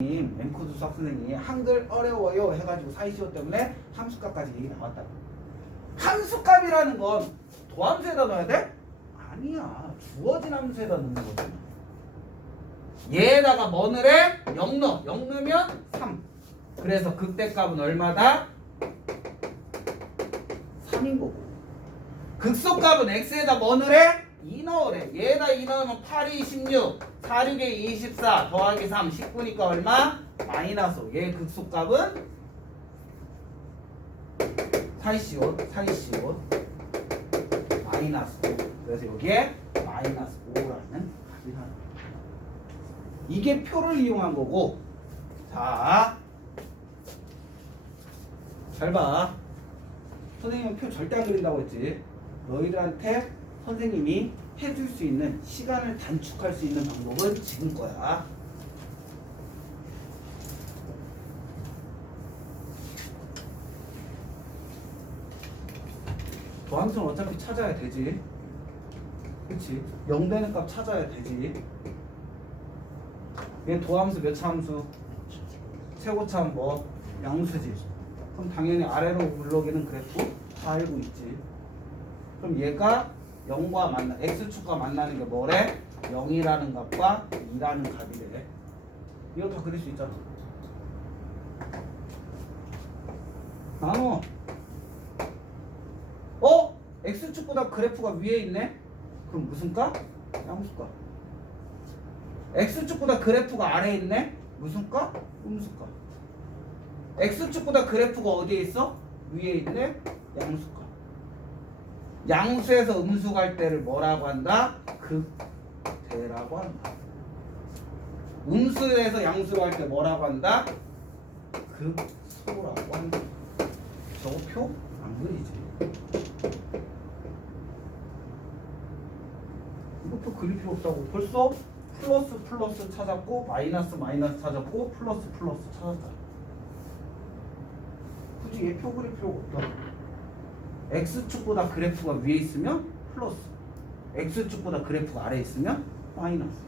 엠코드 수학 선생님이 한글 어려워요 해가지고 사이시오 때문에 함수값까지 얘기 나왔다고. 함수값이라는 건 도함수에다 넣어야 돼? 아니야. 주어진 함수에다 넣는 거잖아. 얘에다가 뭐 넣으래? 0 넣어. 0 넣으면 3. 그래서 극대값은 얼마다? 3인 거고. 극소값은 x에다 뭐 넣으래? 2 넣으래. 얘에다 2 넣으면 8이 16, 4, 6에 24 더하기 3, 19니까 얼마? 마이너스 5. 얘 극소값은 4이시옷, 4이시옷 마이너스 5. 그래서 여기에 마이너스 5라는 값이 나와. 이게 표를 이용한 거고. 자, 잘 봐. 선생님은 표 절대 안 그린다고 했지. 너희들한테 선생님이 해줄 수 있는, 시간을 단축할 수 있는 방법은 지금 거야. 도함수는 어차피 찾아야 되지. 그치? 0 되는 값 찾아야 되지. 얘 도함수 몇 차 함수? 최고차는 뭐? 양수지. 그럼 당연히 아래로 물러기는 그래프 다 알고 있지. 그럼 얘가 0과 x축과 만나는 게 뭐래? 0이라는 값과 2라는 값이래. 이거 다 그릴 수 있잖아. 나눠. x축보다 그래프가 위에 있네? 그럼 무슨 값? 양수값. x축보다 그래프가 아래에 있네? 무슨 값? 음수값. x축보다 그래프가 어디에 있어? 위에 있네? 양수값. 양수에서 음수 갈 때를 뭐라고 한다? 극대라고 한다. 음수에서 양수로 갈 때 뭐라고 한다? 극소라고 한다. 저거 표 안 그리지. 이거 표 그릴 필요 없다고. 벌써 플러스 플러스 찾았고 마이너스 마이너스 찾았고 플러스 플러스 찾았다. 굳이 얘 표 그릴 필요가 없다. x축보다 그래프가 위에 있으면 플러스, x축보다 그래프가 아래에 있으면 마이너스.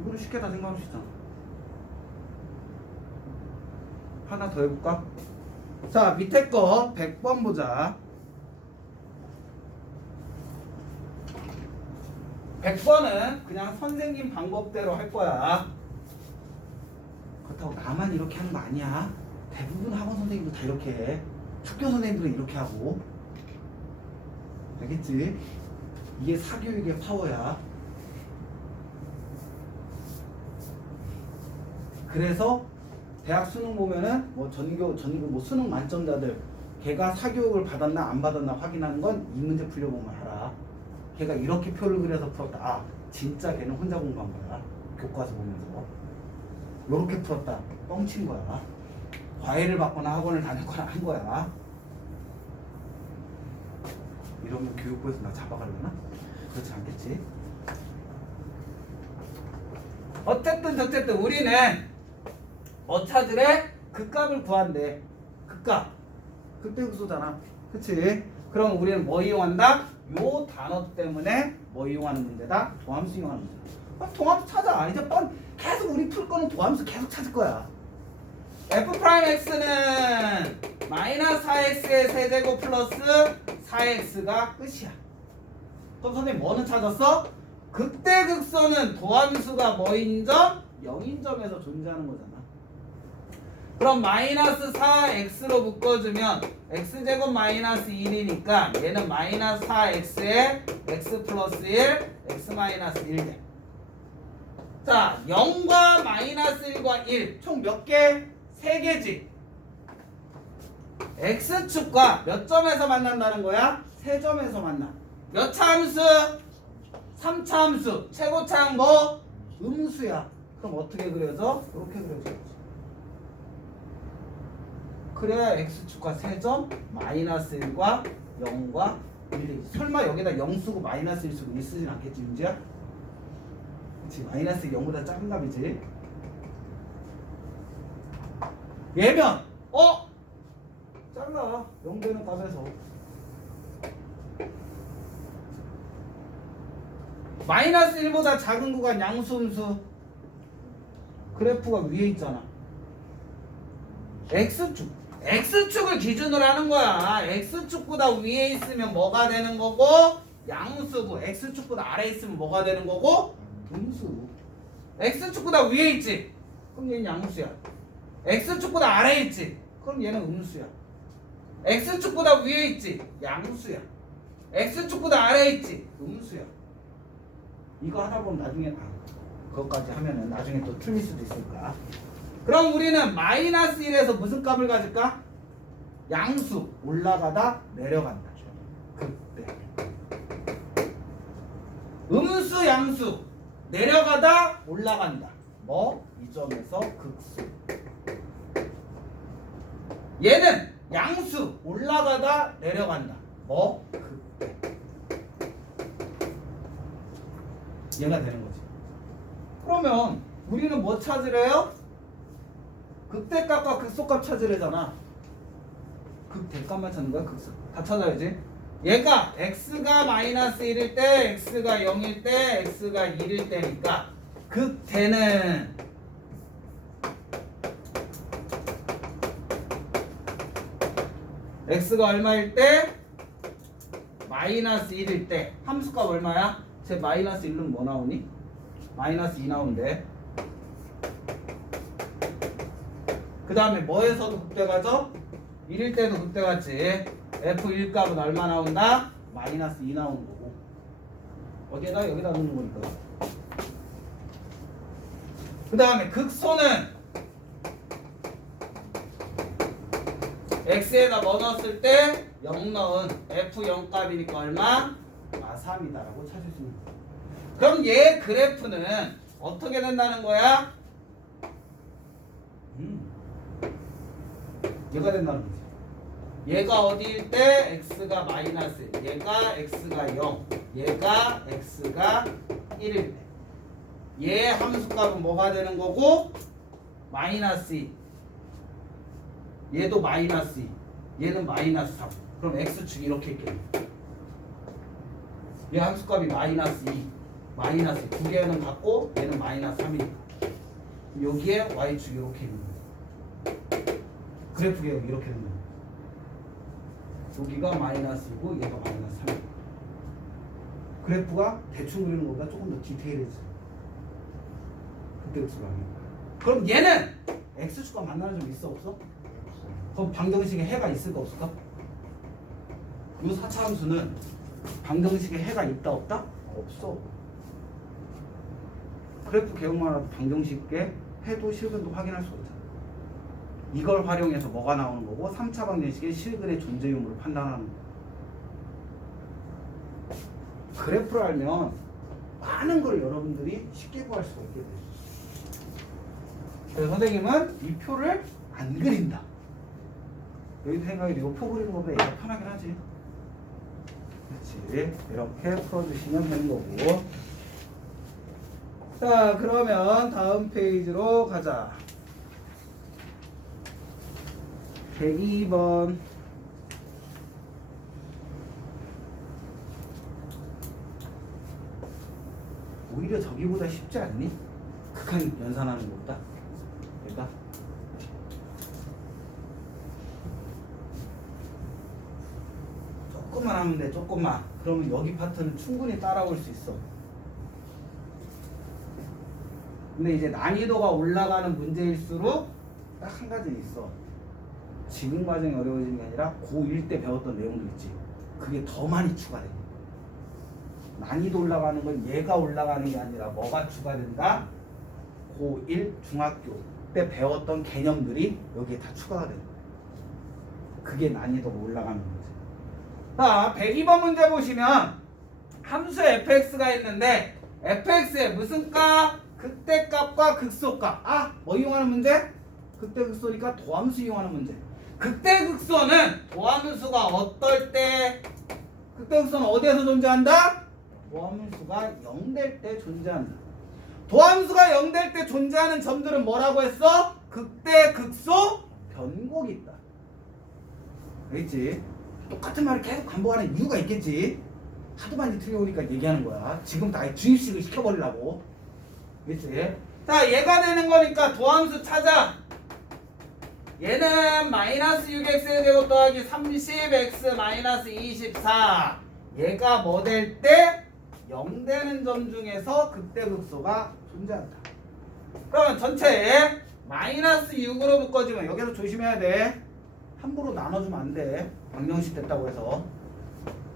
이거를 쉽게 다 생각할 수 있잖아. 하나 더 해볼까? 자, 밑에 거 100번 보자. 100번은 그냥 선생님 방법대로 할 거야. 그렇다고 나만 이렇게 하는 거 아니야. 대부분 학원 선생님도 다 이렇게 해. 학교 선생님들은 이렇게 하고. 알겠지? 이게 사교육의 파워야. 그래서 대학 수능 보면은 뭐 전교 뭐 수능 만점자들 걔가 사교육을 받았나 안 받았나 확인하는 건 이 문제 풀려보면 알아. 걔가 이렇게 표를 그려서 풀었다. 아, 진짜 걔는 혼자 공부한 거야. 교과서 보면서. 요렇게 풀었다. 뻥친 거야. 과외를 받거나 학원을 다녔거나 한 거야. 이러면 교육부에서 나 잡아가려나? 그렇지 않겠지? 어쨌든 우리는 뭐 찾으래? 극값을 구한대. 극값. 극대극소잖아. 그치? 그럼 우리는 뭐 이용한다? 요 단어 때문에 뭐 이용하는 문제다? 도함수 이용하는 문제다. 도함수 찾아. 이제 계속 우리 풀 거는 도함수 계속 찾을 거야. f'x는 마이너스 4x의 세제곱 플러스 4x가 끝이야. 그럼 선생님 뭐는 찾았어? 극대극소는 도함수가 뭐인 점? 0인 점에서 존재하는 거잖아. 그럼 마이너스 4x로 묶어주면 x제곱 마이너스 1이니까 얘는 마이너스 4x에 x 플러스 1, x 마이너스 1 돼. 자, 0과 마이너스 1과 1 총 몇 개? 3개지. x축과 몇 점에서 만난다는 거야? 3점에서 만나. 몇 차 함수? 3차 함수. 최고차항 뭐? 음수야. 그럼 어떻게 그려져? 이렇게 그려져야지. 그래야 x축과 3점, 마이너스 1과 0과 1이지. 설마 여기다 0 쓰고 마이너스 1 쓰고 1 쓰진 않겠지, 윤지야? 그치, 마이너스 0보다 작은 값이지. 얘면 잘라. 0 되는 값에서 마이너스 1보다 작은 구간 양수 음수 그래프가 위에 있잖아. X축. X축을 기준으로 하는 거야. X축보다 위에 있으면 뭐가 되는 거고? 양수고. X축보다 아래에 있으면 뭐가 되는 거고? 음수. X축보다 위에 있지? 그럼 얘는 양수야. X축보다 아래에 있지? 그럼 얘는 음수야. X축보다 위에 있지? 양수야. X축보다 아래에 있지? 음수야. 이거 하다 보면 나중에 그것까지 하면은 나중에 또 틀릴 수도 있을까? 그럼 우리는 마이너스 1에서 무슨 값을 가질까? 양수. 올라가다 내려간다. 그때. 음수 양수. 내려가다 올라간다. 뭐? 이 점에서 극수. 얘는 양수. 올라가다 내려간다. 뭐? 그때. 얘가 되는 거지. 그러면 우리는 뭐 찾으래요? 극대값과 극소값 찾으래잖아. 극대값만 찾는 거야? 극소. 다 찾아야지. 얘가 x가 마이너스 1일 때, x가 0일 때, x가 1일 때니까 극대는 x가 얼마일 때? 마이너스 1일 때. 함수값 얼마야? 제 마이너스 1은 뭐 나오니? 마이너스 2 나온대. 그 다음에 뭐에서도 극대가죠? 1일 때도 극대같지. F1 값은 얼마 나온다? 마이너스 2 나오는 거고. 어디에다? 여기다 넣는 거니까. 그 다음에 극소는 x에다 뭐 넣었을 때 0 넣은 F0 값이니까 얼마? 3이다 라고 찾을 수 있는 거야. 그럼 얘 그래프는 어떻게 된다는 거야? 얘가 된다는 거지. 얘가 어디일 때? x가 마이너스 1, 얘가 x가 0, 얘가 x가 1일 때. 얘 함수값은 뭐가 되는 거고? 마이너스 2. 얘도 마이너스 2. 얘는 마이너스 3. 그럼 x축 이렇게 있겠네. 얘 함수값이 마이너스 2, 마이너스 2. 두 개는 같고 얘는 마이너스 3이니까. 여기에 y축 이렇게 있는 거야. 그래프가 이렇게 되는 거야. 여기가 마이너스이고 얘가 마이너스 3이야. 그래프가 대충 그리는 것보다 조금 더 디테일해져. 그때 X로 하는 거야. 그럼 얘는 X축과 만나는 점 있어 없어? 그럼 방정식에 해가 있을까 없을까? 이 4차 함수는 방정식에 해가 있다 없다? 없어. 그래프 개혁만 하도 방정식에 해도 실근도 확인할 수 없잖아. 이걸 활용해서 뭐가 나오는 거고 3차 방정식의 실근의 존재 유무를 판단하는 거야. 그래프를 알면 많은 걸 여러분들이 쉽게 구할 수가 있게 돼요. 그래서 선생님은 이 표를 안 그린다. 여기도 생각이 이 표 그리는 것보다 얘가 편하긴 하지. 그렇지. 이렇게 풀어주시면 되는 거고. 자, 그러면 다음 페이지로 가자. 102번. 오히려 저기보다 쉽지 않니? 극한 연산하는 것보다. 그러니까 조금만 하면 돼. 조금만. 그러면 여기 파트는 충분히 따라올 수 있어. 근데 이제 난이도가 올라가는 문제일수록 딱 한 가지는 있어. 지금 과정이 어려워지는 게 아니라 고1 때 배웠던 내용도 있지. 그게 더 많이 추가돼. 난이도 올라가는 건 얘가 올라가는 게 아니라 뭐가 추가된다? 고1 중학교 때 배웠던 개념들이 여기에 다 추가가 되는 거야. 그게 난이도가 올라가는 거지. 자, 102번 문제 보시면 함수 fx가 있는데 fx의 무슨 값? 극대값과 극소값. 아, 뭐 이용하는 문제? 극대극소니까 도함수 이용하는 문제. 극대극소는 도함수가 어떨 때? 극대극소는 어디에서 존재한다? 도함수가 0될 때 존재한다. 도함수가 0될 때 존재하는 점들은 뭐라고 했어? 극대극소 변곡이 있다. 알겠지? 똑같은 말을 계속 반복하는 이유가 있겠지. 하도 많이 틀려오니까 얘기하는 거야. 지금 다 주입식을 시켜버리려고. 그치? 자, 얘가 되는 거니까 도함수 찾아. 얘는 마이너스 6x의 제곱 더하기 30x 마이너스 24. 얘가 뭐 될 때? 0 되는 점 중에서 극대극소가 존재한다. 그러면 전체에 마이너스 6으로 묶어주면 여기서 조심해야 돼. 함부로 나눠주면 안 돼. 방정식 됐다고 해서.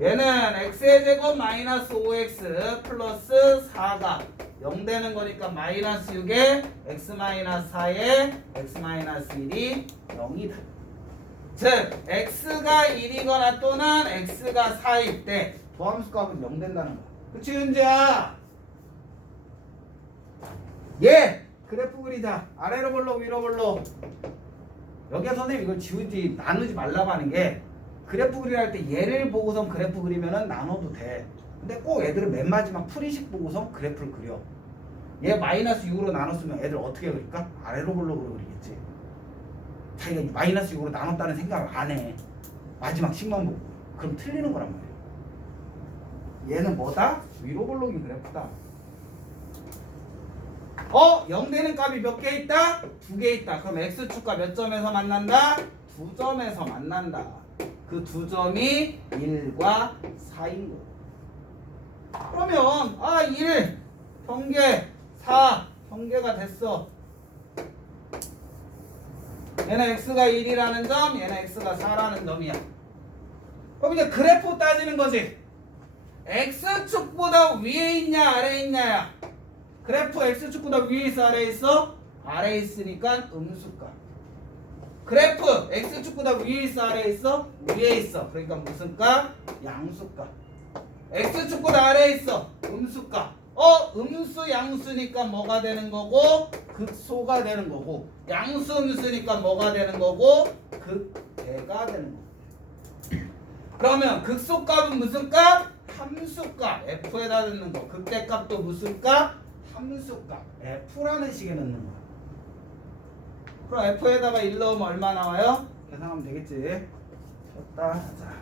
얘는 x의 제곱 마이너스 5x 플러스 4가 0 되는 거니까 마이너스 6에 x 마이너스 4에 x 마이너스 1이 0이다. 즉 x가 1이거나 또는 x가 4일 때 도함수 값은 0 된다는 거야. 그치 윤지야? 예! 그래프 그리자. 아래로 볼로 위로 볼로. 여기서 선생님 이걸 지우지 나누지 말라고 하는 게 그래프 그리할 때 얘를 보고선 그래프 그리면은 나눠도 돼. 근데 꼭 애들은 맨 마지막 풀이식 보고선 그래프를 그려. 얘 마이너스 6으로 나눴으면 애들 어떻게 그릴까? 아래로 볼로 그리겠지. 자기가 마이너스 6으로 나눴다는 생각을 안 해. 마지막 식만 보고. 그럼 틀리는 거란 말이야. 얘는 뭐다? 위로 볼록이 그래프다. 0 되는 값이 몇 개 있다? 2개 있다. 그럼 x축과 몇 점에서 만난다? 2점에서 만난다. 그 2점이 1과 4인 거. 그러면 1 평계 4 평계가 됐어. 얘는 x가 1이라는 점, 얘는 x가 4라는 점이야. 그럼 이제 그래프 따지는 거지. x축보다 위에 있냐 아래에 있냐야. 그래프 x축보다 위에 있어 아래에 있어? 아래에 있으니까 음수값. 그래프 x축보다 위에 있어 아래에 있어? 위에 있어. 그러니까 무슨 값? 양수값. x축보다 아래에 있어. 음수값. 음수 양수니까 뭐가 되는 거고? 극소가 되는 거고. 양수 음수니까 뭐가 되는 거고? 극대가 되는 거고. 그러면 극소값은 무슨 값? 함수값. f에다 넣는 거. 극대값도 무슨 값? 함수값. f라는 식에 넣는 거. 그럼 f에다가 1 넣으면 얼마 나와요? 계산하면 되겠지. 쳤다 하자.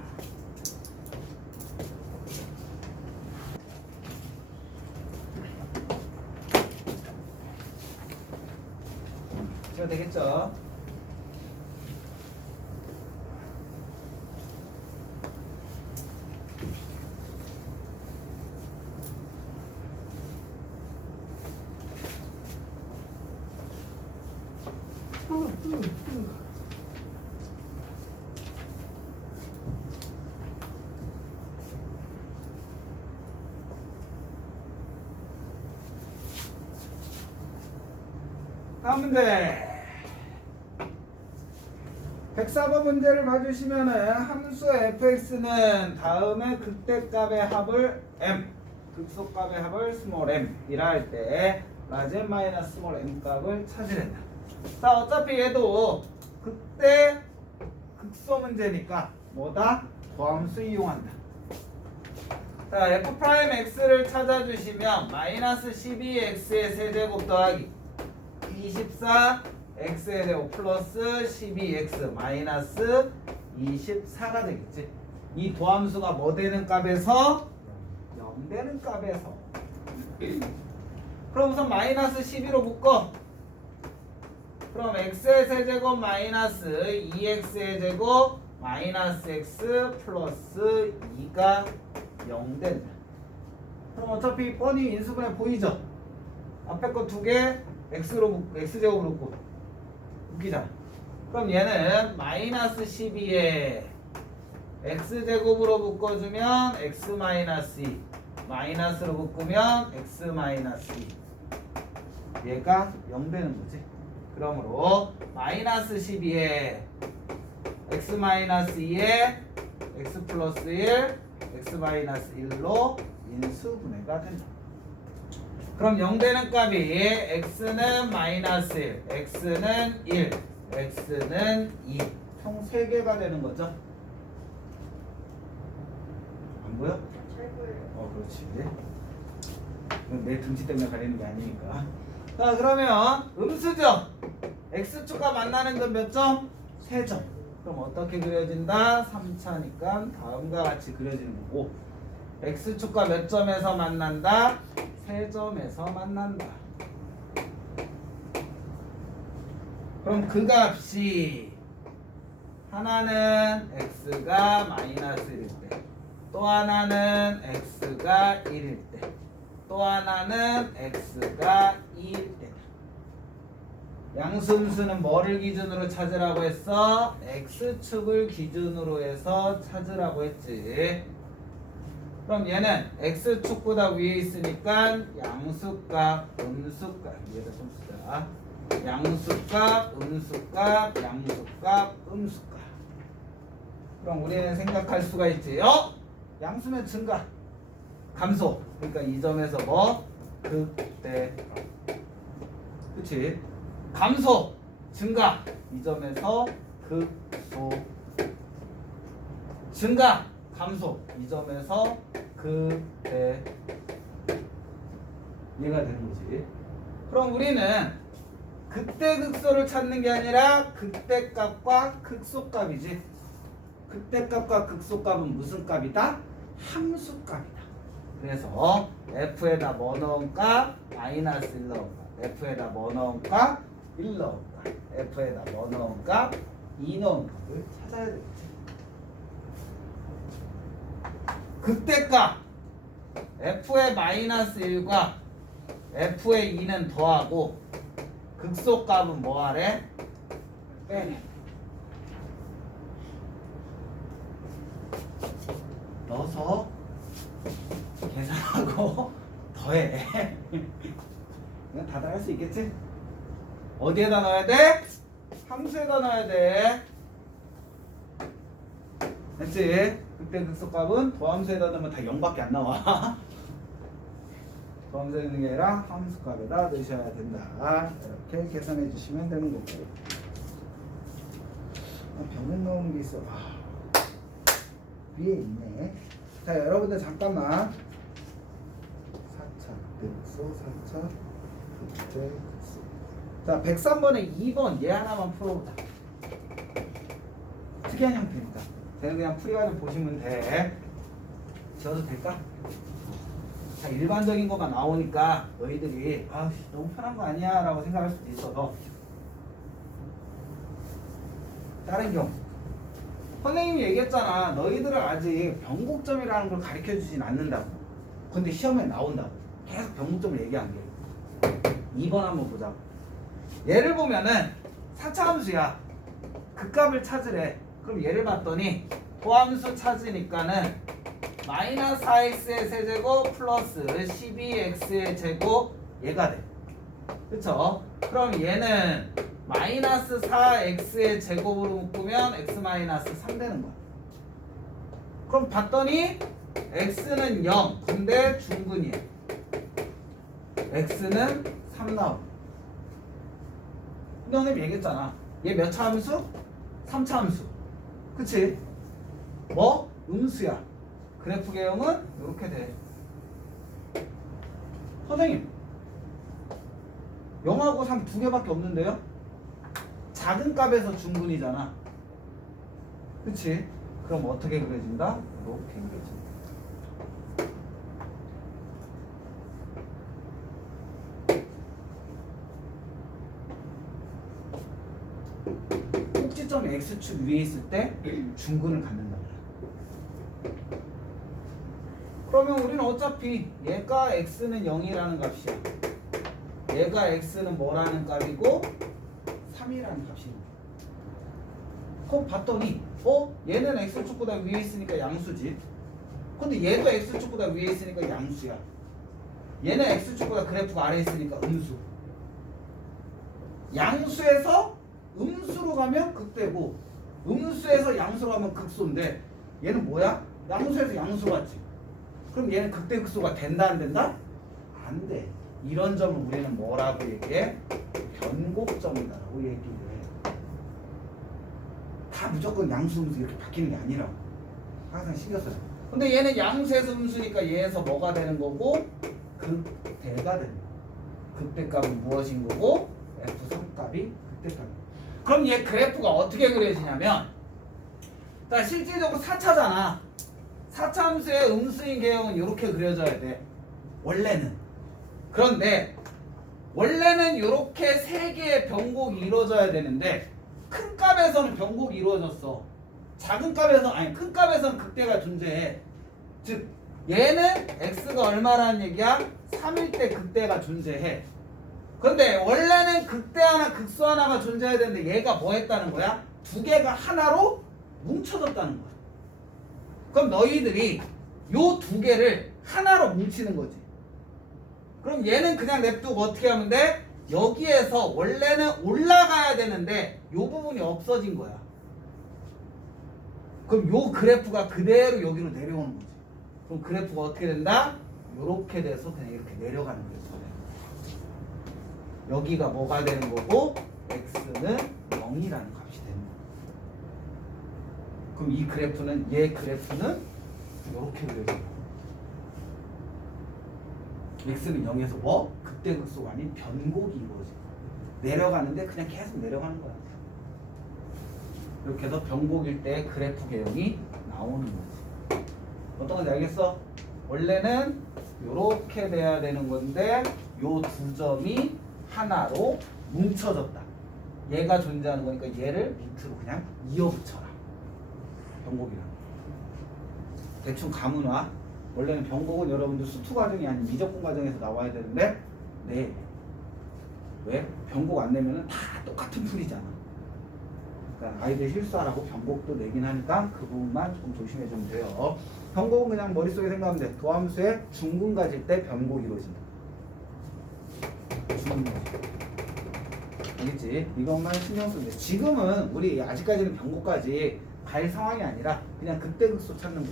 제가 되겠죠? 다음 문제. 104번 문제를 봐주시면은 함수 fx는 다음에 극대값의 합을 m, 극소값의 합을 스몰 m 이라 할 때 라지 m 마이너스 스몰 m 값을 찾으랬다. 자, 어차피 얘도 극대 극소 문제니까 뭐다? 도함수 이용한다. 자, f'x를 찾아주시면 마이너스 12x의 세제곱 더하기 24 x의 제곱 플러스 12x 마이너스 24가 되겠지. 이 도함수가 뭐 되는 값에서? 0 되는 값에서. 그럼 우선 마이너스 12로 묶어. 그럼 x의 세제곱 마이너스 2x의 제곱 마이너스 x 플러스 2가 0 된다. 그럼 어차피 뻔히 인수분해 보이죠? 앞에 거 2개 x제곱으로 묶고 웃기잖아. 그럼 얘는 마이너스 12에 x제곱으로 묶어주면 x 마이너스 2 마이너스로 묶으면 x 마이너스 2 얘가 0 되는 거지. 그러므로 마이너스 12에 x 마이너스 2에 x 플러스 1 x 마이너스 1로 인수분해가 된다. 그럼 0 되는 값이 x는 마이너스 1, x는 1, x는 2 총 3개가 되는 거죠. 안 보여? 잘 보여요. 그렇지. 이건 내 등치 때문에 가리는 게 아니니까. 자, 그러면 음수죠. x축과 만나는 점 몇 점? 3점. 그럼 어떻게 그려진다? 3차니까 다음과 같이 그려지는 거고, x축과 몇 점에서 만난다? 3점에서 만난다. 그럼 그 값이 하나는 x가 마이너스 1일 때, 또 하나는 x가 1일 때, 또 하나는 x가 2일 때다. 양수음수는 뭐를 기준으로 찾으라고 했어? x축을 기준으로 해서 찾으라고 했지. 그럼 얘는 x축보다 위에 있으니까 양수값, 음수값, 위에다 좀 쓰자. 양수값, 음수값, 양수값, 음수값. 그럼 우리는 생각할 수가 있지. 양수면 증가, 감소. 그러니까 이 점에서 뭐? 극대. 그치? 감소, 증가. 이 점에서 극소. 증가, 감소. 이 점에서 극대. 이해가 되는 거지. 그럼 우리는 극대극소를 찾는 게 아니라 극대값과 극소값이지. 극대값과 극소값은 무슨 값이다? 함수값이다. 그래서 f에다 뭐 넣은 값? 마이너스 1 넣은 값. f에다 뭐 넣은 값? 1 넣은 값. f에다 뭐 넣은 값? 2 넣은 값을 찾아야 되겠지. 극대값 f의 마이너스 1과 f의 2는 더하고 극소값은 뭐 하래? 빼내. 넣어서 계산하고 더해. 이건 다들 할 수 있겠지? 어디에다 넣어야 돼? 함수에다 넣어야 돼. 됐지? 그때 극소값은 더함수에다 넣으면 다 0밖에 안 나와. 더함수에 있는 게 아니라 함수값에다 넣으셔야 된다. 이렇게 계산해 주시면 되는 거고. 병원 넣은 게 있어. 위에 있네. 자, 여러분들 잠깐만. 4차 극소, 4차 극대 극소. 자, 103번에 2번 얘 하나만 풀어보자. 특이한 형태니까. 쟤는 그냥 풀이가지고 보시면 돼. 지워도 될까? 자, 일반적인 것만 나오니까 너희들이 너무 편한 거 아니야? 라고 생각할 수도 있어서. 다른 경우. 선생님이 얘기했잖아. 너희들은 아직 변곡점이라는 걸 가르쳐 주진 않는다고. 근데 시험에 나온다고. 계속 변곡점을 얘기한 게. 2번 한번 보자. 얘를 보면은 4차 함수야. 그 값을 찾으래. 그럼 얘를 봤더니 도함수 찾으니까는 마이너스 4x의 세제곱 플러스 12x의 제곱 얘가 돼. 그쵸? 그럼 얘는 마이너스 4x의 제곱으로 묶으면 x 마이너스 3 되는 거야. 그럼 봤더니 x는 0 근데 중근이에요. x는 3 나오고. 근데 선생님 얘기했잖아. 얘 몇 차 함수? 3차 함수. 그치? 뭐? 음수야. 그래프 개형은 이렇게 돼. 선생님 0하고 3 두 개밖에 없는데요? 작은 값에서 중근이잖아. 그치? 그럼 어떻게 그려진다? 이렇게 그려진다. 꼭지점이 x축 위에 있을 때 중근을 갖는다. 그러면 우리는 어차피 얘가 x는 0이라는 값이야. 얘가 x는 뭐라는 값이고 3이라는 값이야. 그럼 봤더니 얘는 x축보다 위에 있으니까 양수지. 근데 얘도 x축보다 위에 있으니까 양수야. 얘는 x축보다 그래프가 아래에 있으니까 음수. 양수에서 음수로 가면 극대고 음수에서 양수로 가면 극소인데 얘는 뭐야? 양수에서 양수로 갔지. 그럼 얘는 극대 극소가 된다 안 된다? 안 돼. 이런 점을 우리는 뭐라고 얘기해? 변곡점이다라고 얘기를 해. 다 무조건 양수 음수 이렇게 바뀌는 게 아니라고. 항상 신경 써요. 근데 얘는 양수에서 음수니까 얘에서 뭐가 되는 거고 극대가 되는 거고. 극대값은 무엇인 거고 F3값이 극대값. 그럼 얘 그래프가 어떻게 그려지냐면 자, 실질적으로 4차잖아. 4차 함수의 음수인 개형은 이렇게 그려져야 돼. 원래는. 그런데 원래는 이렇게 세 개의 변곡이 이루어져야 되는데 큰 값에서는 변곡이 이루어졌어. 작은 값에서 아니 큰 값에서는 극대가 존재해. 즉 얘는 x가 얼마라는 얘기야? 3일 때 극대가 존재해. 그런데 원래는 극대 하나 극소 하나가 존재해야 되는데 얘가 뭐 했다는 거야? 두 개가 하나로 뭉쳐졌다는 거야. 그럼 너희들이 요 두 개를 하나로 뭉치는 거지. 그럼 얘는 그냥 냅두고 어떻게 하면 돼? 여기에서 원래는 올라가야 되는데 요 부분이 없어진 거야. 그럼 요 그래프가 그대로 여기로 내려오는 거지. 그럼 그래프가 어떻게 된다? 요렇게 돼서 그냥 이렇게 내려가는 그래프가 되는 거야. 여기가 뭐가 되는 거고 x는 0이라는 값이 되는 거야. 그럼 이 그래프는 얘 그래프는 요렇게 그려져요. x는 0에서 뭐? 극대극소가 아닌 변곡이 이루어져. 내려가는데 그냥 계속 내려가는 거야. 이렇게 해서 변곡일 때 그래프 개형이 나오는 거지. 어떤 건지 알겠어? 원래는 이렇게 돼야 되는 건데 요 두 점이 하나로 뭉쳐졌다. 얘가 존재하는 거니까 얘를 밑으로 그냥 이어붙여라. 변곡이라. 대충 감은 와. 원래는 변곡은 여러분들 수투 과정이 아닌 미적분 과정에서 나와야 되는데 네. 왜? 변곡 안 내면은 다 똑같은 풀이잖아. 그러니까 아이들 실수하라고 변곡도 내긴 하니까 그 부분만 조금 조심해주면 돼요. 변곡은 그냥 머릿속에 생각하면 돼. 도함수의 중근 가질 때 변곡이 이루어진다. 중근 가질 때. 알겠지? 이것만 신경 쓰면 돼. 지금은 우리 아직까지는 변곡까지 갈 상황이 아니라 그냥 극대극소 찾는 거.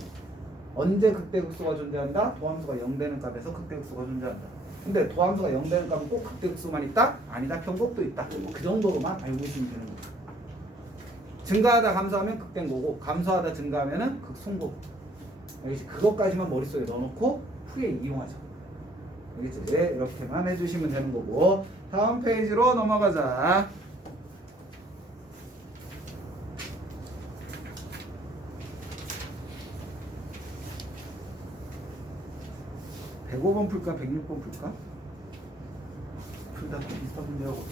언제 극대극소가 존재한다? 도함수가 0되는 값에서 극대극소가 존재한다. 근데 도함수가 0되는 값은 꼭 극대극소만 있다? 아니다. 변곡도 있다. 뭐 그 정도로만 알고 있으면 되는 거야. 증가하다 감소하면 극된 거고 감소하다 증가하면은 극소인 거고. 알겠지? 그것까지만 머릿속에 넣어놓고 풀이에 이용하자. 알겠지? 네, 이렇게만 해주시면 되는 거고. 다음 페이지로 넘어가자. 105번 풀까? 106번 풀까? 풀다 비슷한 문제하고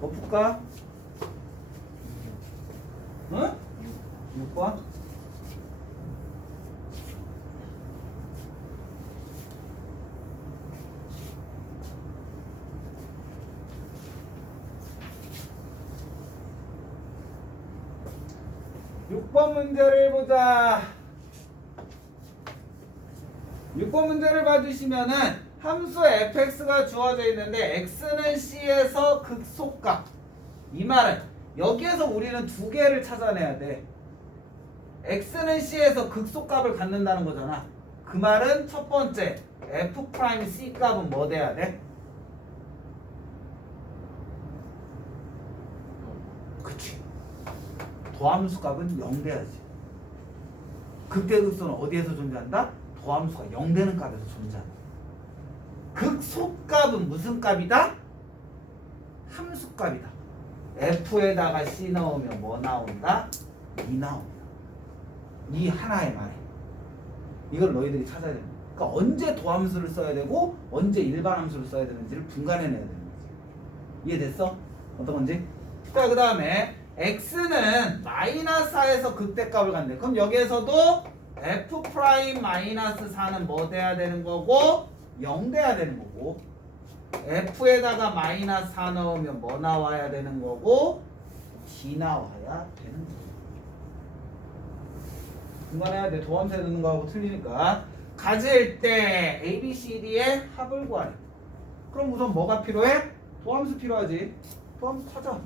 뭐 풀까? 응? 6번? (6번) 문제를 보자. 6번 문제를 봐주시면은 함수 fx가 주어져 있는데 x는 c에서 극소값. 이 말은 여기에서 우리는 두 개를 찾아내야 돼. x는 c에서 극소값을 갖는다는 거잖아. 그 말은 첫 번째 f'c 값은 뭐 돼야 돼? 그치. 도함수 값은 0 돼야지. 극대극소는 어디에서 존재한다? 도함수가 0 되는 값에서 존재한다. 극소값은 무슨 값이다? 함수값이다. f에다가 c 넣으면 뭐 나온다? 2 나온다. 이 하나의 말이. 이걸 너희들이 찾아야 된다. 그러니까 언제 도함수를 써야 되고 언제 일반 함수를 써야 되는지를 분간해내야 되는 거지. 이해됐어? 어떤 건지? 자, 그 다음에 x는 -4에서 극대값을 갖는데 그럼 여기에서도 f'-4는 뭐 돼야 되는 거고 0 돼야 되는 거고 f에다가 -4 넣으면 뭐 나와야 되는 거고 d 나와야 되는 거고. 분간해야 돼. 도함수에 넣는 거하고 틀리니까. 가질 때 a, b, c, d의 합을 구하래. 그럼 우선 뭐가 필요해? 도함수 필요하지. 도함수 찾아.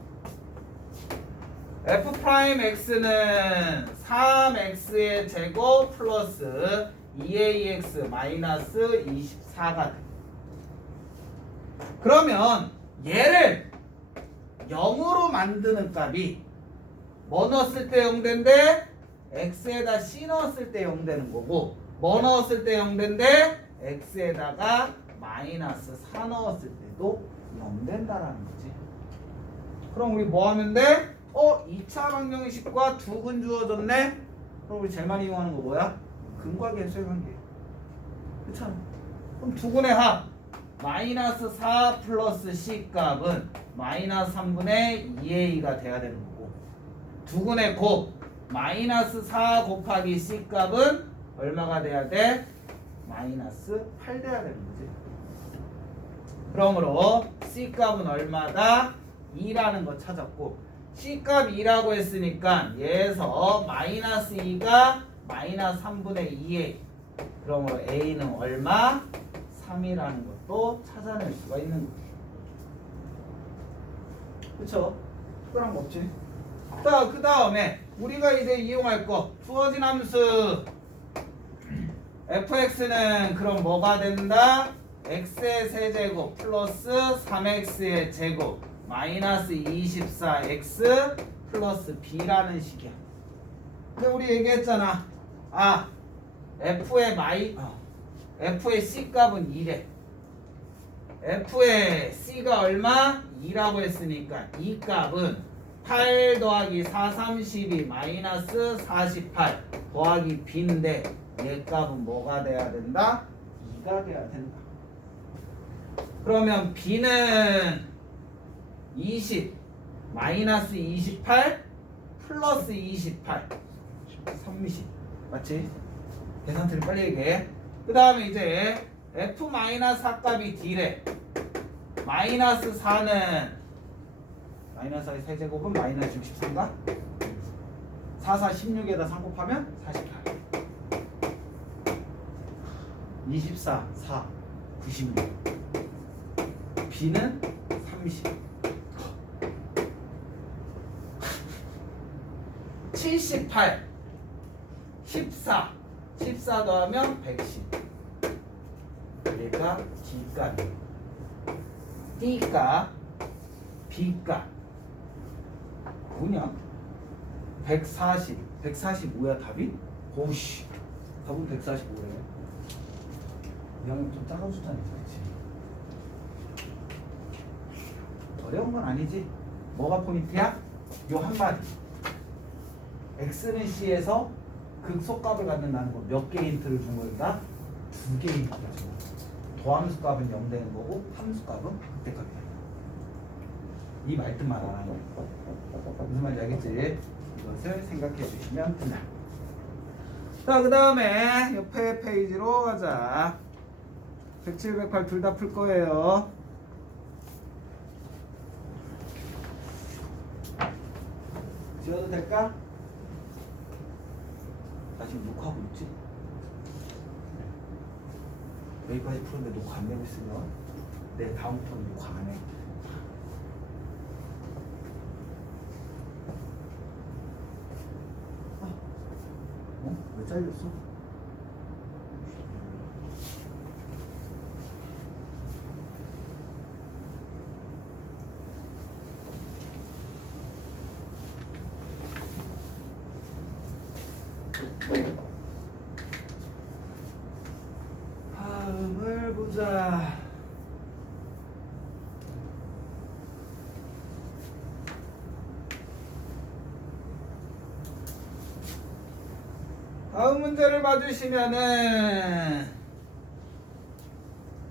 f'x는 3x의 제곱 플러스 2ax 마이너스 24가 돼. 그러면 얘를 0으로 만드는 값이 뭐 넣었을 때 0 된대? x에다 c 넣었을 때 0 되는 거고 뭐 넣었을 때 0 된대? x에다가 마이너스 4 넣었을 때도 0 된다라는 거지. 그럼 우리 뭐 하면 돼? 2차 방정식과 두 근 주어졌네? 그럼 우리 제일 많이 이용하는 거 뭐야? 근과 계수의 관계. 그렇잖아. 그럼 두 근의 합 마이너스 4 플러스 C 값은 마이너스 3분의 2a가 돼야 되는 거고 두근의 곱 마이너스 4 곱하기 C 값은 얼마가 돼야 돼? 마이너스 8 돼야 되는 거지. 그러므로 C 값은 얼마다? 2라는 거 찾았고 C 값 2라고 했으니까 얘에서 마이너스 2가 마이너스 3분의 2a 그러므로 a는 얼마? 3이라는 것도 찾아낼 수가 있는 거예요. 그쵸? 특별한 거 없지? 자, 그 다음에 우리가 이제 이용할 거 주어진 함수 fx는 그럼 뭐가 된다? x의 세제곱 플러스 3x의 제곱 마이너스 24x 플러스 b라는 식이야. 근데 우리 얘기했잖아. f의 c 값은 2래. f의 c가 얼마? 2라고 했으니까 이 값은 8 더하기 4, 32 마이너스 48 더하기 b인데 얘 값은 뭐가 돼야 된다? 2가 돼야 된다. 그러면 b는 20 마이너스 28 플러스 28 30 맞지? 계산 틀리 빨리 얘기해. 그 다음에 이제 f 마이너스 4 값이 d래. 마이너스 4는 마이너스 4의 세제곱은 마이너스 63가 4, 4, 16에다 3 곱하면 48 24, 4, 96 b는 30 78 14 14 더하면 110 얘가 D값 D값 B값 뭐냐 140 145야 답이? 오우씨 답은 145래. 이왕이면 좀 작아졌다니까. 그치? 어려운 건 아니지. 뭐가 포인트야? 요 한마디 X는 C에서 극소값을 갖는다는 거 몇 개 힌트를 준 거다? 2개 힌트를 준 거. 도함수 값은 0 되는 거고 함수 값은 극대값이야. 이 말뜻만 알아요. 무슨 말인지 알겠지? 이것을 생각해 주시면 된다. 자, 그 다음에 옆에 페이지로 가자. 107, 108 둘 다 풀 거예요. 지워도 될까? 나 지금 녹화하고 있지? 여기까지 풀었는데 녹화 안 되고 있으면 내 다음부터는 녹화 안 해. 왜 잘렸어? 다음을 보자. 다음 문제를 봐주시면은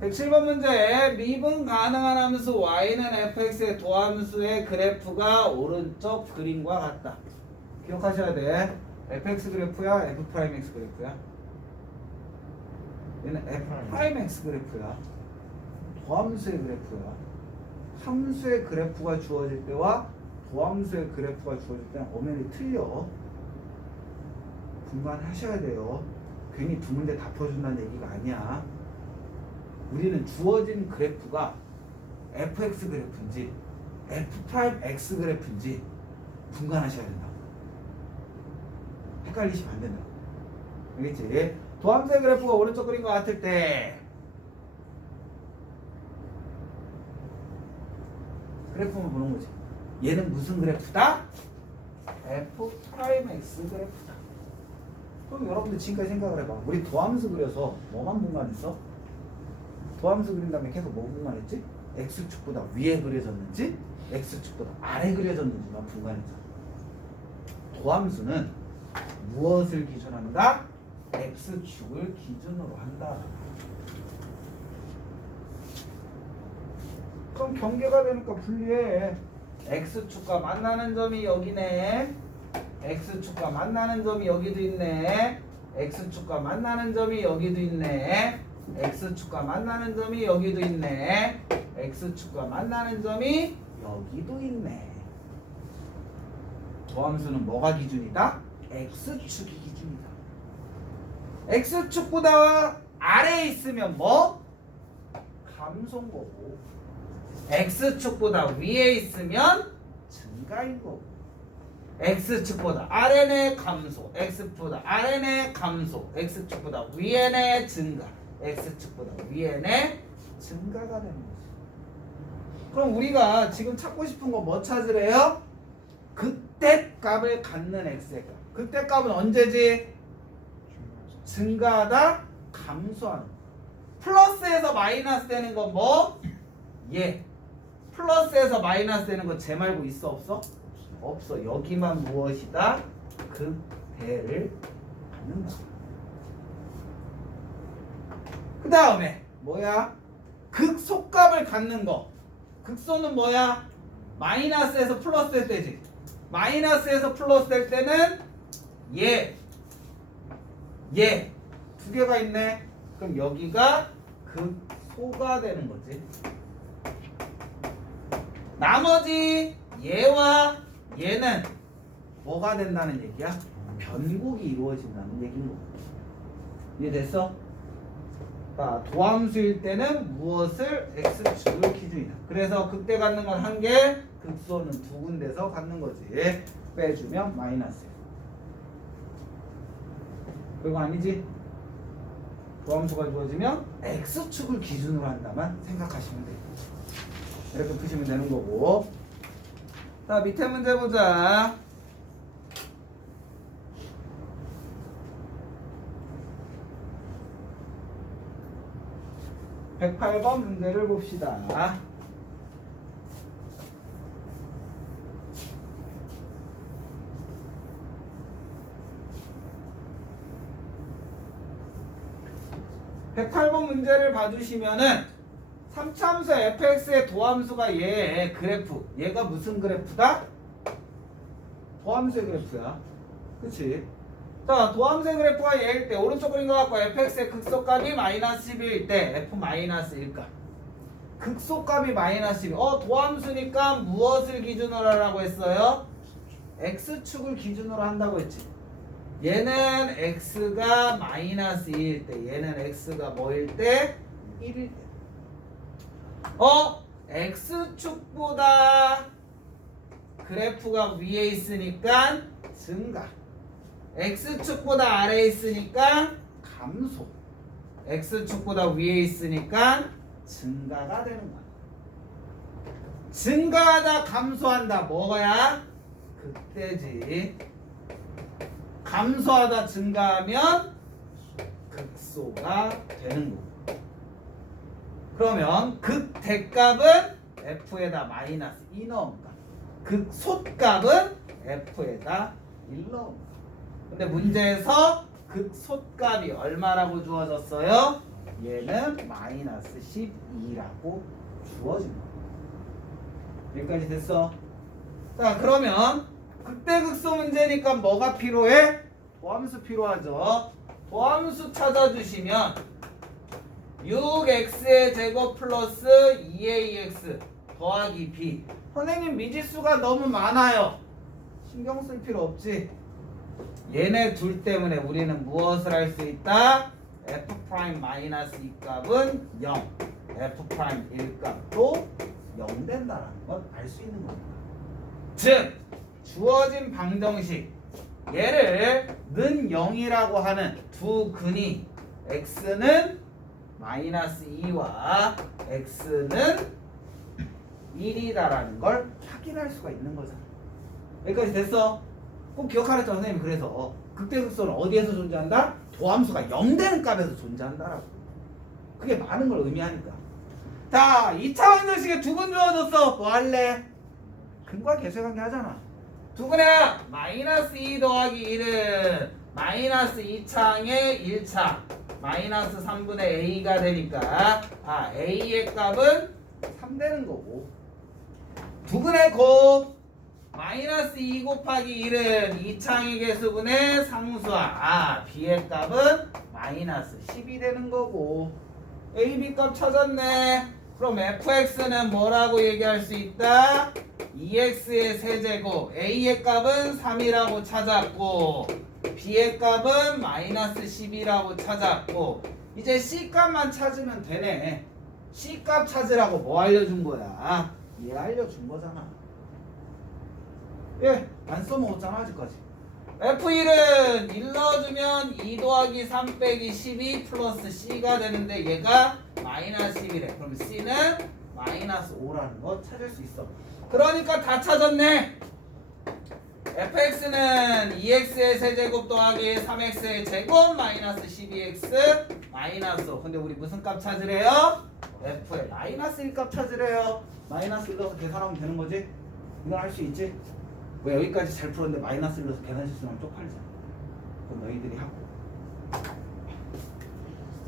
107번 문제 미분 가능한 함수 y는 fx의 도함수의 그래프가 오른쪽 그림과 같다. 기억하셔야 돼. fx 그래프야 f'x 그래프야? 얘는 f'x 그래프야. 도함수의 그래프야. 함수의 그래프가 주어질 때와 도함수의 그래프가 주어질 때는 엄연히 틀려. 분간하셔야 돼요. 괜히 두 문제 다 풀어준다는 얘기가 아니야. 우리는 주어진 그래프가 fx 그래프인지 f'x 그래프인지 분간하셔야 된다. 헷갈리시면 안 된다. 알겠지? 도함수의 그래프가 오른쪽 그린 것 같을 때 그래프만 보는 거지. 얘는 무슨 그래프다? f'x 그래프다. 그럼 여러분들 지금까지 생각을 해봐. 우리 도함수 그려서 뭐만 분간했어? 도함수 그린 다음에 계속 뭐 분간했지? x축보다 위에 그려졌는지 x축보다 아래 그려졌는지만 분간했잖아. 도함수는 무엇을 기준한다? x축을 기준으로 한다. 그럼 경계가 되니까 분리해. x축과 만나는 점이 여기네. x축과 만나는 점이 여기도 있네. x축과 만나는 점이 여기도 있네. x축과 만나는 점이 여기도 있네. x축과 만나는 점이 여기도 있네. 도함수는 뭐가 기준이다? x축이 기준이다. x축보다 아래에 있으면 뭐? 감소인 거고, x축보다 위에 있으면 증가인 거고. x축보다 아래네 감소, x축보다 아래네 감소, x축보다 위에네 증가, x축보다 위에네 증가가 되는 거지. 그럼 우리가 지금 찾고 싶은 거 뭐 찾으래요? 극대값을 갖는 x의 값. 극대값은 언제지? 증가하다 감소하는 거. 플러스에서 마이너스 되는 건 뭐? 예. 플러스에서 마이너스 되는 건 쟤 말고 있어 없어? 없어. 여기만 무엇이다? 극대를 갖는다. 그 다음에 뭐야? 극소값을 갖는 거. 극소는 뭐야? 마이너스에서 플러스 될 때지. 마이너스에서 플러스 될 때는 예. 두 개가 있네. 그럼 여기가 극소가 되는 거지. 나머지 얘와 얘는 뭐가 된다는 얘기야? 변곡이 이루어진다는 얘기인 거고. 이해됐어? 자, 도함수일 때는 무엇을 x축을 기준이다. 그래서 극대 갖는 건 한 개, 극소는 두 군데서 갖는 거지. 빼주면 마이너스. 그거 아니지? 도함수가 주어지면 x축을 기준으로 한다만 생각하시면 돼요. 이렇게 푸시면 되는 거고. 자, 밑에 문제 보자. (108번) 문제를 봅시다. (108번) 문제를 봐주시면은 3차함수 fx의 도함수가 얘의 그래프. 얘가 무슨 그래프다? 도함수의 그래프야. 그치? 자, 도함수의 그래프가 얘일 때 오른쪽 그린 거 갖고 fx의 극소값이 마이너스 12일 때 f 마이너스 1값. 극소값이 마이너스 12. 도함수니까 무엇을 기준으로 하라고 했어요? x축을 기준으로 한다고 했지. 얘는 x가 마이너스 2일 때, 얘는 x가 뭐일 때? 1일 때. x축보다 그래프가 위에 있으니까 증가, x축보다 아래에 있으니까 감소, x축보다 위에 있으니까 증가가 되는 거야. 증가하다 감소한다 뭐야? 극대지. 감소하다 증가하면 극소가 되는 거고. 그러면 극대값은 f에다 마이너스 2 넣은가, 극소값은 f에다 1 넣은가. 근데 문제에서 극소값이 얼마라고 주어졌어요? 얘는 마이너스 12라고 주어진 거야. 여기까지 됐어? 자, 그러면 극대극소 문제니까 뭐가 필요해? 도함수 필요하죠. 도함수 찾아주시면 6x의 제곱 플러스 2ax 더하기 b. 선생님 미지수가 너무 많아요. 신경 쓸 필요 없지. 얘네 둘 때문에 우리는 무엇을 할 수 있다? f 프라임 마이너스 2값은 0, f 프라임 1값도 0 된다는 걸 알 수 있는 겁니다. 즉 주어진 방정식 얘를 는 0이라고 하는 두 근이 x는 마이너스 2와 x는 1이다라는 걸 확인할 수가 있는 거잖아. 여기까지 됐어? 꼭 기억하랬죠 선생님. 그래서 극대극소는 어디에서 존재한다? 도함수가 0 되는 값에서 존재한다라고. 그게 많은 걸 의미하니까. 자, 2차 방정식에 두 근 주어졌어. 뭐 할래? 근과 계수의 관계 하잖아. 두 근이야. 마이너스 2 더하기 1은 마이너스 2창의 1차 마이너스 3분의 a가 되니까 a의 값은 3 되는 거고 두근의 곱 마이너스 2 곱하기 1은 이창의 개수분의 상수와 b의 값은 마이너스 10이 되는 거고 a, b 값 찾았네. 그럼 fx는 뭐라고 얘기할 수 있다? 2x의 세제곱 a의 값은 3이라고 찾았고 b의 값은 마이너스 10이라고 찾았고 이제 c 값만 찾으면 되네. c 값 찾으라고 뭐 알려준 거야? 얘 알려준 거잖아. 예, 안 써먹었잖아 아직까지. F1은 1 넣어주면 2 더하기 3 빼기 12 플러스 C가 되는데 얘가 마이너스 10이래. 그럼 C는 마이너스 5라는 거 찾을 수 있어. 그러니까 다 찾았네. fx는 2x의 세제곱 더하기 3x의 제곱 마이너스 12x 마이너스 5. 근데 우리 무슨 값 찾으래요? f의 마이너스 1 값 찾으래요. 마이너스 1 넣어서 계산하면 되는 거지? 이건 할 수 있지? 왜 여기까지 잘 풀었는데 마이너스 1 넣어서 계산 실수하면 쪽팔리잖아. 그럼 너희들이 하고.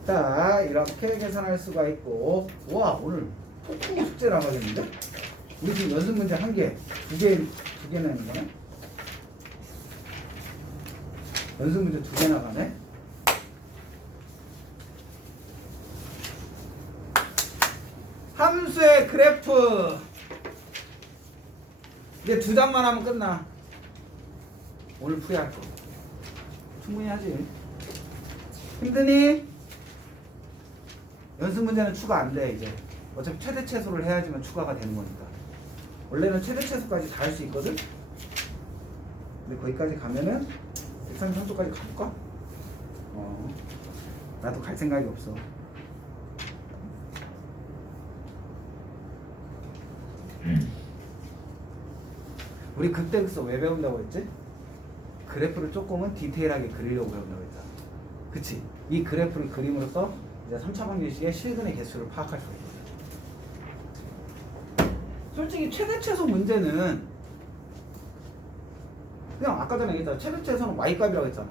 자, 이렇게 계산할 수가 있고. 와, 오늘 폭풍 숙제 나가겠는데? 우리 지금 연습 문제 1개, 2개 내는 거네? 연습 문제 2개 나가네? 함수의 그래프. 이제 2장만 하면 끝나. 오늘 풀이할 거. 충분히 하지. 힘드니? 연습 문제는 추가 안 돼, 이제. 어차피 최대 최소를 해야지만 추가가 되는 거니까. 원래는 최대 최소까지 다 할 수 있거든? 근데 거기까지 가면은 133초까지 가볼까? 나도 갈 생각이 없어. 우리 그때 왜 배운다고 했지? 그래프를 조금은 디테일하게 그리려고 배운다고 했잖아. 그치? 이 그래프를 그림으로써 이제 3차 방정식의 실근의 개수를 파악할 수가 있어. 솔직히 최대 최소 문제는 그냥 아까 전에 얘기했잖아. 최대 최소는 y값이라고 했잖아.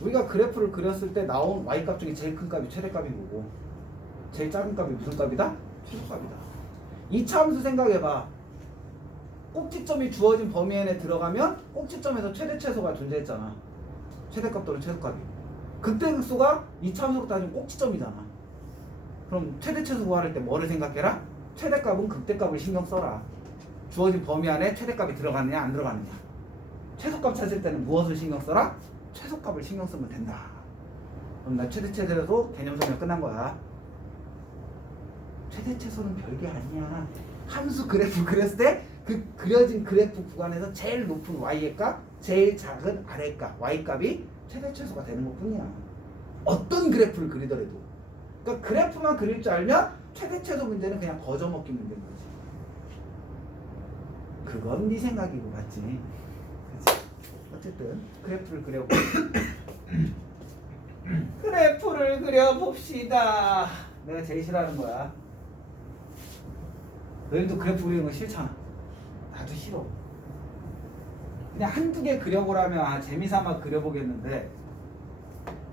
우리가 그래프를 그렸을 때 나온 y값 중에 제일 큰 값이 최대값인 거고 제일 작은 값이 무슨 값이다? 최소값이다. 2차 함수 생각해봐. 꼭지점이 주어진 범위 안에 들어가면 꼭지점에서 최대 최소가 존재했잖아. 최대값 또는 최소값이. 극대극소가 2차 함수로 따지면 꼭지점이잖아. 그럼 최대 최소 구할 때 뭐를 생각해라? 최대값은 극대값을 신경 써라. 주어진 범위 안에 최대값이 들어가느냐 안 들어가느냐. 최소값 찾을 때는 무엇을 신경 써라? 최소값을 신경 쓰면 된다. 그럼 나 최대 최소에도 개념 설명 끝난 거야. 최대 최소는 별게 아니야. 함수 그래프 그렸을 때 그 그려진 그래프 구간에서 제일 높은 y의 값, 제일 작은 r의 값, y 값이 최대 최소가 되는 것 뿐이야. 어떤 그래프를 그리더라도. 그러니까 그래프만 그릴 줄 알면 최대 최소 문제는 그냥 거저먹기 문제인 거지. 그건 네 생각이고 맞지. 그치? 어쨌든 그래프를 그려보고 그래프를 그려봅시다. 내가 제일 싫어하는 거야. 너희도 그래프 그리는 거 싫잖아. 나도 싫어. 그냥 한두 개 그려보라면 재미삼아 그려보겠는데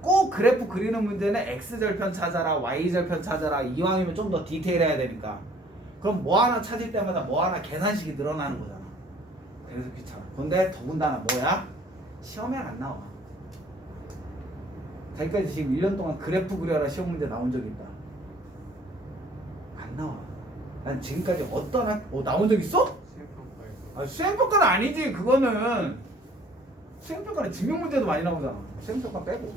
꼭 그래프 그리는 문제는 x절편 찾아라 y절편 찾아라 이왕이면 좀 더 디테일해야 되니까 그럼 뭐 하나 찾을 때마다 뭐 하나 계산식이 늘어나는 거잖아. 그래서 귀찮아. 근데 더군다나 뭐야? 시험에 안 나와. 자기까지 지금 1년 동안 그래프 그려라 시험 문제 나온 적 있다. 안 나와. 난 지금까지 나온 적 있어? 수행평가는 아니지. 그거는 수행평가는 증명문제도 많이 나오잖아. 수행평가 빼고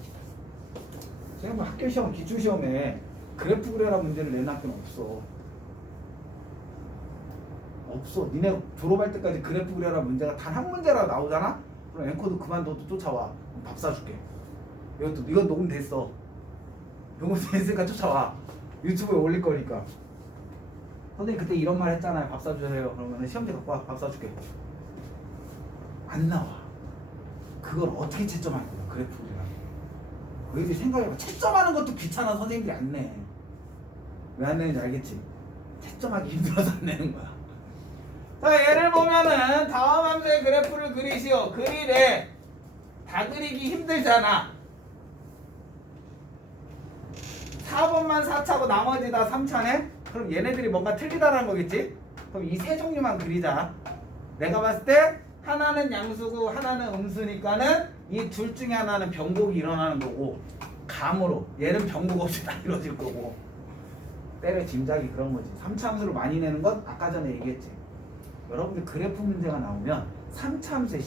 수행평가 학교시험 기출시험에 그래프 그려라 문제를 내는 학교는 없어. 니네 졸업할 때까지 그래프 그려라 문제가 단 한 문제라 나오잖아. 그럼 앵커도 그만둬도 쫓아와. 밥 사줄게. 이건 녹음됐어. 녹음됐으니까 쫓아와. 유튜브에 올릴 거니까. 선생님 그때 이런 말 했잖아요. 밥 사주세요. 그러면 시험지 갖고 와. 밥 사줄게. 안 나와. 그걸 어떻게 채점할 거야? 그래프를. 너희들이 생각해봐. 채점하는 것도 귀찮아. 선생님들이 안 내. 왜 안 내는지 알겠지? 채점하기 힘들어서 안 내는 거야. 자, 예를 보면은 다음 함수의 그래프를 그리시오. 그리래. 다 그리기 힘들잖아. 4번만 4차고 나머지 다 3차네? 그럼 얘네들이 뭔가 틀리다라는 거겠지? 그럼 이 세 종류만 그리자. 내가 봤을 때 하나는 양수고 하나는 음수니까는 이 둘 중에 하나는 변곡이 일어나는 거고, 감으로 얘는 변곡 없이 다 이루어질 거고. 때려 짐작이 그런 거지. 3차함수를 많이 내는 건 아까 전에 얘기했지. 여러분들 그래프 문제가 나오면 3차함수의